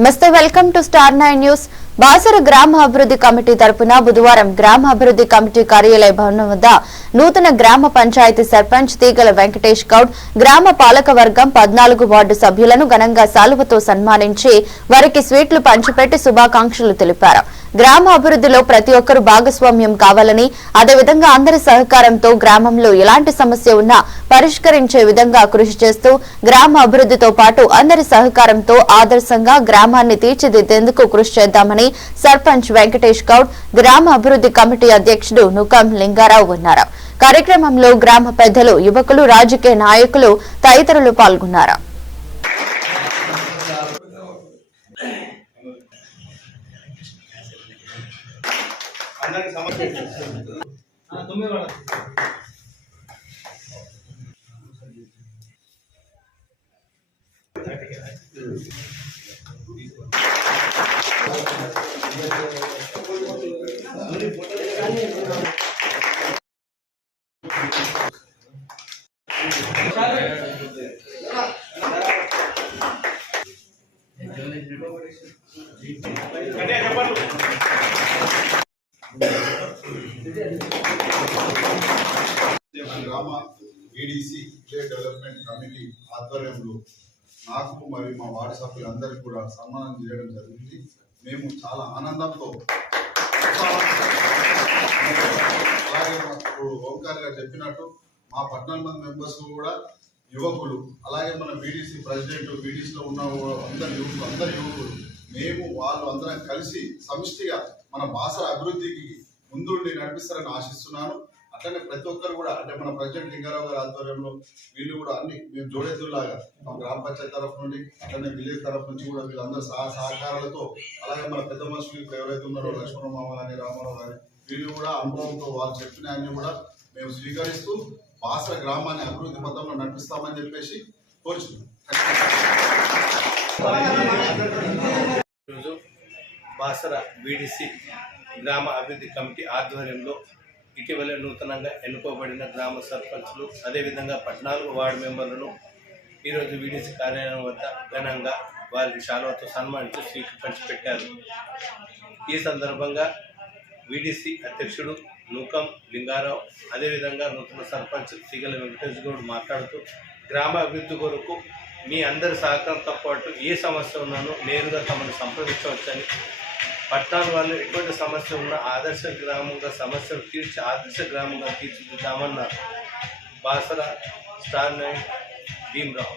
నమస్తే, welcome to star 9 news. Basara గ్రామ అభివృద్ధి కమిటీ తరపున బుధవారం గ్రామ అభివృద్ధి కమిటీ కార్యాలయ భవనం వద్ద నూతన గ్రామ పంచాయతీ సర్పంచ్ తీగల వెంకటేష్ గౌడ్, గ్రామ పాలక వర్గం 14 వార్డు సభ్యులను ఘనంగా శాలువతో సన్మానించి వారికి స్వీట్లు పంచిపెట్టి శుభాకాంక్షలు తెలిపారు. గ్రామ అభివృద్ధిలో ప్రతి ఒక్కరూ భాగస్వామ్యం కావాలని, అదేవిధంగా అందరి సహకారంతో గ్రామంలో ఎలాంటి సమస్య ఉన్నా పరిష్కరించే విధంగా కృషి చేస్తూ గ్రామ అభివృద్ధితో పాటు అందరి సహకారంతో ఆదర్శంగా గ్రామాన్ని తీర్చిదిద్దేందుకు కృషి చేద్దామని సర్పంచ్ వెంకటేష్ గౌడ్, గ్రామ అభివృద్ధి కమిటీ అధ్యక్షుడు నుకం లింగారావు అన్నారు. కార్యక్రమంలో గ్రామ పెద్దలు, యువకులు, రాజకీయ నాయకులు తదితరులు పాల్గొన్నారు. గ్రామ ఈడీసీ డెవలప్మెంట్ కమిటీ ఆధ్వర్యంలో నాకు మరియు మా వార్డు సభ్యులందరికీ కూడా సన్మానం చేయడం జరిగింది. మేము చాలా ఆనందంతో, అలాగే ఓంకార్ గారు చెప్పినట్టు మా 14 మంది మెంబర్స్ కూడా యువకులు, అలాగే మన బీడీసీ ప్రెసిడెంట్, బీడీసీలో ఉన్న అందరు యువకులు మేము వాళ్ళు అందరం కలిసి సమిష్టిగా మన బాసర అభివృద్ధికి ముందుండి నడిపిస్తారని ఆశిస్తున్నాను. అట్లనే ప్రతి ఒక్కరు కూడా, అంటే మన ప్రెసిడెంట్ లింగారావు గారి ఆధ్వర్యంలో వీళ్ళు కూడా అన్ని మేము జోడెద్దులాగా మా గ్రామ పంచాయతీ తరఫు నుండి, అట్లనే విలేజ్ తరఫు నుంచి కూడా వీళ్ళందరూ సహకారాలతో, అలాగే మన పెద్ద మనుషులు ఇప్పుడు ఎవరైతే ఉన్నారో లక్ష్మణ మామ కానీ, రామారావు కానీ, వీళ్ళు కూడా అనుభవంతో వాళ్ళు చెప్పిన అన్ని కూడా మేము స్వీకరిస్తూ బాసర గ్రామాన్ని అభివృద్ధి పథంలో నడిపిస్తామని చెప్పేసి కోరుచున్నాం. ఈరోజు బాసర బీడీసీ గ్రామ అభివృద్ధి కమిటీ ఆధ్వర్యంలో ఇటీవల నూతనంగా ఎన్నుకోబడిన గ్రామ సర్పంచ్లు, అదేవిధంగా 14 వార్డు మెంబర్లను ఈరోజు బీడీసీ కార్యాలయం వద్ద ఘనంగా వారికి శాలువతో సన్మానించి స్వీట్లు పంచిపెట్టారు. ఈ సందర్భంగా బీడీసీ అధ్యక్షుడు నుకం లింగారావు, అదేవిధంగా నూతన సర్పంచ్ తీగల వెంకటేష్ గౌడ్ మాట్లాడుతూ గ్రామ అభివృద్ధి కొరకు మీ అందరి సహకారంతో పాటు ఏ సమస్య ఉన్నానో నేరుగా తమను సంప్రదించవచ్చని, పట్టణాల వాళ్ళు ఎటువంటి సమస్య ఉన్నా ఆదర్శ గ్రామంగా సమస్యలు తీర్చి ఆదర్శ గ్రామంగా తీర్చిదిద్దామన్నారు. బాసర స్టార్ 9 భీమరావు.